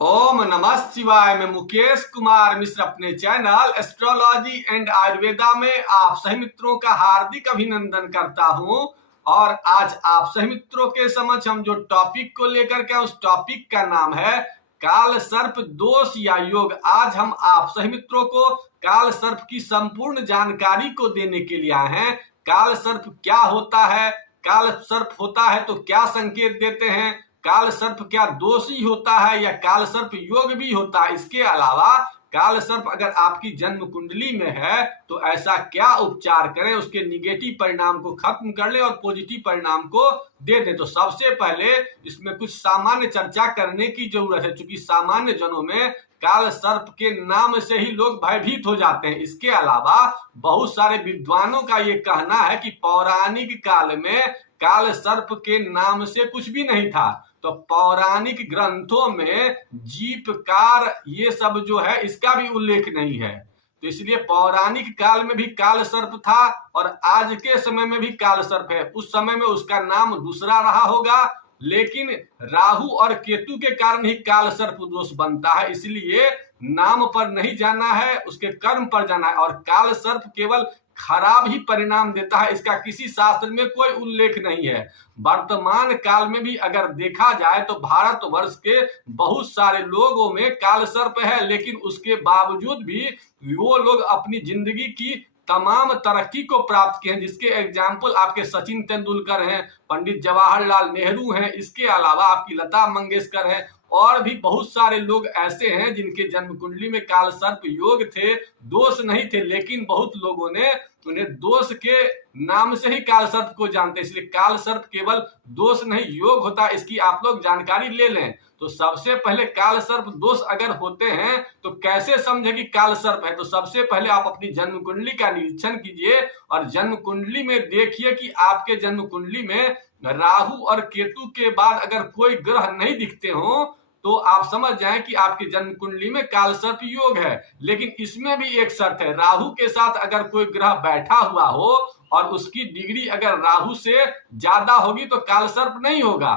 ओम नमः शिवाय। मैं मुकेश कुमार मिश्र अपने चैनल एस्ट्रोलॉजी एंड आयुर्वेदा में आप सभी मित्रों का हार्दिक अभिनंदन करता हूं। और आज आप सभी मित्रों के समक्ष हम जो टॉपिक को लेकर के उस टॉपिक का नाम है काल सर्प दोष या योग। आज हम आप सभी मित्रों को काल सर्प की संपूर्ण जानकारी को देने के लिए आए हैं। काल सर्प क्या होता है, काल सर्प होता है तो क्या संकेत देते हैं, काल सर्प क्या दोषी होता है या काल सर्प योग भी होता है। इसके अलावा काल सर्प अगर आपकी जन्म कुंडली में है तो ऐसा क्या उपचार करें, उसके निगेटिव परिणाम को खत्म कर ले और पॉजिटिव परिणाम को दे दे। तो सबसे पहले इसमें कुछ सामान्य चर्चा करने की जरूरत है, क्योंकि सामान्य जनों में काल सर्प के नाम से ही लोग भयभीत हो जाते हैं। इसके अलावा बहुत सारे विद्वानों का ये कहना है कि पौराणिक काल में काल सर्प के नाम से कुछ भी नहीं था। तो पौराणिक ग्रंथों में जीपकार ये सब जो है इसका भी उल्लेख नहीं है। तो इसलिए पौराणिक काल में भी काल सर्प था और आज के समय में भी काल सर्प है। उस समय में उसका नाम दूसरा रहा होगा, लेकिन राहु और केतु के कारण ही काल सर्प दोष बनता है। इसलिए नाम पर नहीं जाना है, उसके कर्म पर जाना है। और काल सर्प केवल खराब ही परिणाम देता है, इसका किसी शास्त्र में कोई उल्लेख नहीं है। वर्तमान काल में भी अगर देखा जाए तो भारतवर्ष के बहुत सारे लोगों में काल सर्प है, लेकिन उसके बावजूद भी वो लोग अपनी जिंदगी की तमाम तरक्की को प्राप्त किए हैं। जिसके एग्जाम्पल आपके सचिन तेंदुलकर हैं, पंडित जवाहरलाल नेहरू हैं, इसके अलावा आपकी लता मंगेशकर है, और भी बहुत सारे लोग ऐसे हैं जिनके जन्म कुंडली में काल सर्प योग थे, दोष नहीं थे, लेकिन बहुत लोगों ने उन्हें दोष के नाम से ही काल सर्प को जानते हैं। इसलिए काल सर्प केवल दोष नहीं योग होता, इसकी आप लोग जानकारी ले लें। तो सबसे पहले काल सर्प दोष अगर होते हैं तो कैसे समझे कि काल सर्प है। तो सबसे पहले आप अपनी जन्म कुंडली का निरीक्षण कीजिए और जन्म कुंडली में देखिए कि आपके जन्म कुंडली में राहु और केतु के बाद अगर कोई ग्रह नहीं दिखते हो तो आप समझ जाएं कि आपके जन्म कुंडली में काल सर्प योग है। लेकिन इसमें भी एक शर्त है, राहु के साथ अगर कोई ग्रह बैठा हुआ हो और उसकी डिग्री अगर राहु से ज्यादा होगी तो काल सर्प नहीं होगा।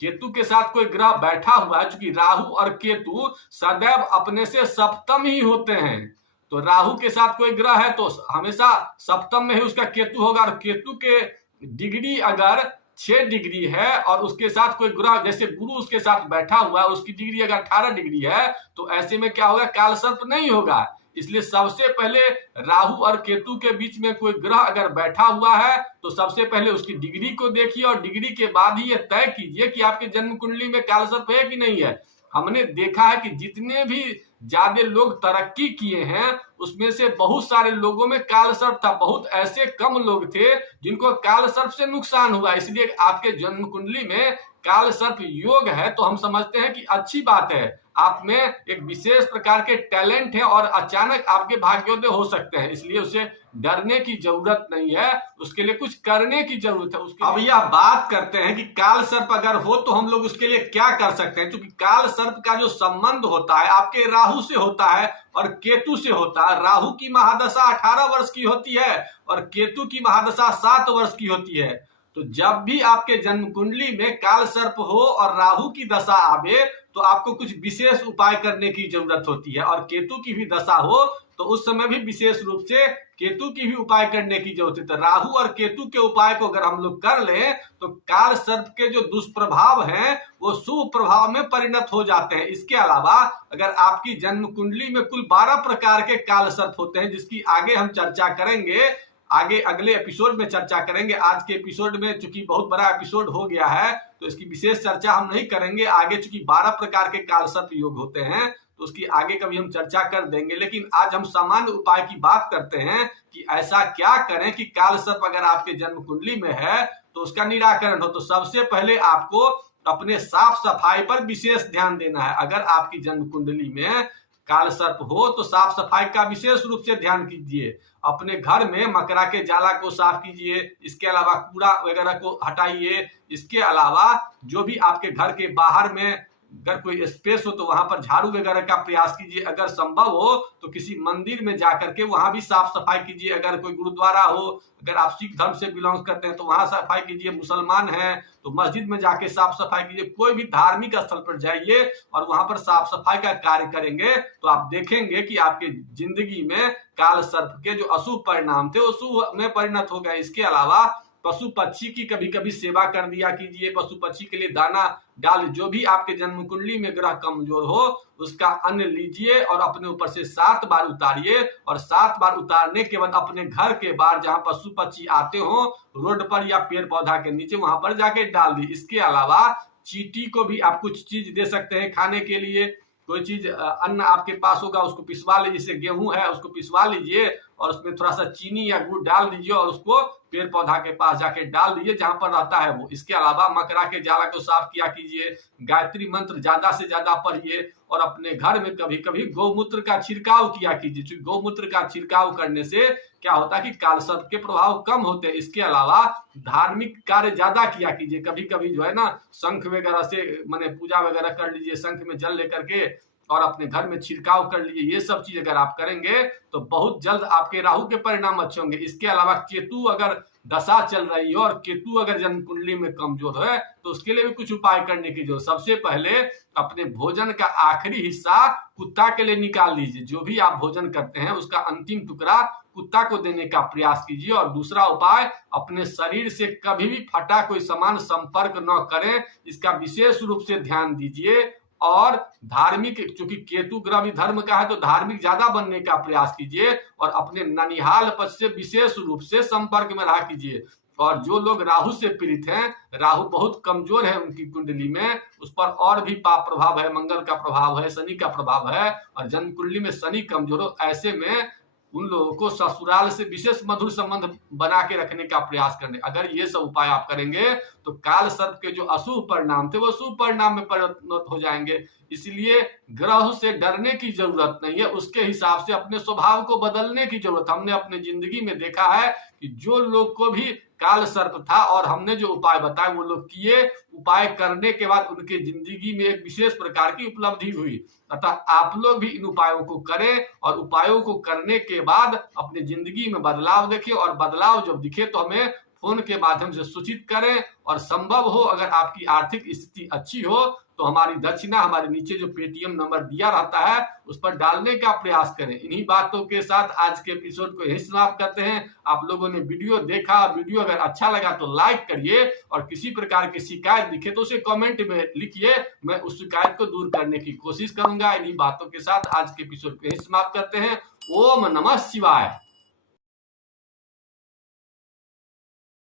केतु के साथ कोई ग्रह बैठा हुआ है, क्योंकि राहु और केतु सदैव अपने से सप्तम ही होते हैं। तो राहु के साथ कोई ग्रह है तो हमेशा सप्तम में ही उसका केतु होगा। और केतु के डिग्री अगर 6 डिग्री है और उसके साथ कोई ग्रह जैसे गुरु उसके साथ बैठा हुआ है, उसकी डिग्री अगर 18 डिग्री है तो ऐसे में क्या होगा, काल सर्प नहीं होगा। इसलिए सबसे पहले राहु और केतु के बीच में कोई ग्रह अगर बैठा हुआ है तो सबसे पहले उसकी डिग्री को देखिए और डिग्री के बाद ही ये तय कीजिए कि आपके जन्म कुंडली में काल सर्प है कि नहीं है। हमने देखा है कि जितने भी ज्यादा लोग तरक्की किए हैं उसमें से बहुत सारे लोगों में काल सर्प था, बहुत ऐसे कम लोग थे जिनको काल सर्प से नुकसान हुआ। इसलिए आपके जन्म कुंडली में काल सर्प योग है तो हम समझते हैं कि अच्छी बात है, आप में एक विशेष प्रकार के टैलेंट है और अचानक आपके भाग्योदय हो सकते हैं। इसलिए उसे डरने की जरूरत नहीं है, उसके लिए कुछ करने की जरूरत है। उसके अब यह बात करते हैं कि काल सर्प अगर हो तो हम लोग उसके लिए क्या कर सकते हैं। क्योंकि काल सर्प का जो संबंध होता है आपके राहु से होता है और केतु से होता है। राहु की महादशा 18 वर्ष की होती है और केतु की महादशा 7 वर्ष की होती है। तो जब भी आपके जन्म कुंडली में काल सर्प हो और राहु की दशा आवे तो आपको कुछ विशेष उपाय करने की जरूरत होती है। और केतु की भी दशा हो तो उस समय भी विशेष रूप से केतु की भी उपाय करने की जरूरत है। तो राहु और केतु के उपाय को अगर हम लोग कर लें तो काल सर्प के जो दुष्प्रभाव हैं वो शुभ प्रभाव में परिणत हो जाते हैं। इसके अलावा अगर आपकी जन्म कुंडली में कुल 12 प्रकार के काल सर्प होते हैं, जिसकी आगे हम चर्चा करेंगे, आगे अगले एपिसोड में चर्चा करेंगे। आज के एपिसोड में चूंकि बहुत बड़ा एपिसोड हो गया है तो इसकी विशेष चर्चा हम नहीं करेंगे। आगे चूंकि 12 प्रकार के काल सर्प योग होते हैं तो उसकी आगे कभी हम चर्चा कर देंगे। लेकिन आज हम सामान्य उपाय की बात करते हैं कि ऐसा क्या करें कि काल सर्प अगर आपके जन्म कुंडली में है तो उसका निराकरण हो। तो सबसे पहले आपको अपने साफ सफाई पर विशेष ध्यान देना है। अगर आपकी जन्म कुंडली में काल सर्प हो तो साफ सफाई का विशेष रूप से ध्यान कीजिए। अपने घर में मकरा के जाला को साफ कीजिए, इसके अलावा कूड़ा वगैरह को हटाइए। इसके अलावा जो भी आपके घर के बाहर में अगर कोई स्पेस हो तो वहां पर झाड़ू वगैरह का प्रयास कीजिए। अगर संभव हो तो किसी मंदिर में जाकर के वहां भी साफ सफाई कीजिए। अगर कोई गुरुद्वारा हो, अगर आप सिख धर्म से बिलोंग करते हैं तो वहां सफाई कीजिए। मुसलमान हैं तो मस्जिद में जाके साफ सफाई कीजिए। कोई भी धार्मिक स्थल पर जाइए और वहां पर साफ सफाई का कार्य करेंगे तो आप देखेंगे कि आपके जिंदगी में काल सर्प के जो अशुभ परिणाम थे वो शुभ में परिणत हो गए। इसके अलावा पशु पक्षी की कभी कभी सेवा कर दिया कीजिए। पशु पक्षी के लिए दाना डाल, जो भी आपके जन्म कुंडली में ग्रह कमजोर हो उसका अन्न लीजिए और अपने ऊपर से 7 बार उतारिए। और 7 बार उतारने के बाद अपने घर के बाहर जहां पशु पक्षी आते हो, रोड पर या पेड़ पौधा के नीचे, वहां पर जाके डाल दी। इसके अलावा चींटी को भी आप कुछ चीज दे सकते हैं खाने के लिए। कोई चीज अन्न आपके पास होगा उसको पिसवा लीजिए, जैसे गेहूं है उसको पिसवा लीजिए और उसमें थोड़ा सा चीनी या गुड़ डाल दीजिए और उसको पेड़ पौधा के पास जाके डाल दीजिए जहां पर रहता है वो। इसके अलावा मकड़ा के जाला को साफ किया कीजिए। गायत्री मंत्र ज्यादा से ज्यादा पढ़िए और अपने घर में कभी कभी गौमूत्र का छिड़काव किया कीजिए, क्योंकि गौमूत्र का छिड़काव करने से क्या होता है कि काल सर्प के प्रभाव कम होते हैं। इसके अलावा धार्मिक कार्य ज्यादा किया कीजिए। कभी कभी जो है ना शंख वगैरह से माने पूजा वगैरह कर लीजिए, शंख में जल लेकर के और अपने घर में छिड़काव कर लीजिए। ये सब चीज अगर आप करेंगे तो बहुत जल्द आपके राहु के परिणाम अच्छे होंगे। इसके अलावा केतु अगर दशा चल रही हो और केतु अगर जन्म कुंडली में कमजोर है तो उसके लिए भी कुछ उपाय करने की जरूरत। सबसे पहले अपने भोजन का आखिरी हिस्सा कुत्ता के लिए निकाल लीजिए। जो भी आप भोजन करते हैं उसका अंतिम टुकड़ा कुत्ता को देने का प्रयास कीजिए। और दूसरा उपाय, अपने शरीर से कभी भी फटा कोई सामान संपर्क न करें, इसका विशेष रूप से ध्यान दीजिए। और धार्मिक, चूंकि केतु ग्रह भी धर्म का है तो धार्मिक ज्यादा बनने का प्रयास कीजिए और अपने ननिहाल पक्ष से विशेष रूप से संपर्क में रहा कीजिए। और जो लोग राहु से पीड़ित हैं, राहु बहुत कमजोर है उनकी कुंडली में, उस पर और भी पाप प्रभाव है, मंगल का प्रभाव है, शनि का प्रभाव है और जन्म कुंडली में शनि कमजोर हो, ऐसे में उन लोगों को ससुराल से विशेष मधुर संबंध बना के रखने का प्रयास करने। अगर ये सब उपाय आप करेंगे तो काल सर्प के जो अशुभ परिणाम थे वो शुभ परिणाम में परिणत हो जाएंगे। इसलिए ग्रह से डरने की जरूरत नहीं है, उसके हिसाब से अपने स्वभाव को बदलने की जरूरत। हमने अपने जिंदगी में देखा है कि जो लोग को भी काल सर्प था और हमने जो उपाय बताए वो लोग किए, उपाय करने के बाद उनके जिंदगी में एक विशेष प्रकार की उपलब्धि हुई। अतः आप लोग भी इन उपायों को करें और उपायों को करने के बाद अपनी जिंदगी में बदलाव देखें और बदलाव जब दिखे तो हमें फोन के माध्यम से सूचित करें। और संभव हो अगर आपकी आर्थिक स्थिति अच्छी हो तो हमारी दक्षिणा हमारे नीचे जो पेटीएम नंबर दिया रहता है उस पर डालने का प्रयास करें। इन्हीं बातों के साथ आज के एपिसोड को यही समाप्त करते हैं। आप लोगों ने वीडियो देखा, वीडियो अगर अच्छा लगा तो लाइक करिए और किसी प्रकार की शिकायत दिखे तो उसे कमेंट में लिखिए, मैं उस शिकायत को दूर करने की कोशिश करूंगा। इन्हीं बातों के साथ आज के एपिसोड को यही समाप्त करते हैं। ओम नमः शिवाय।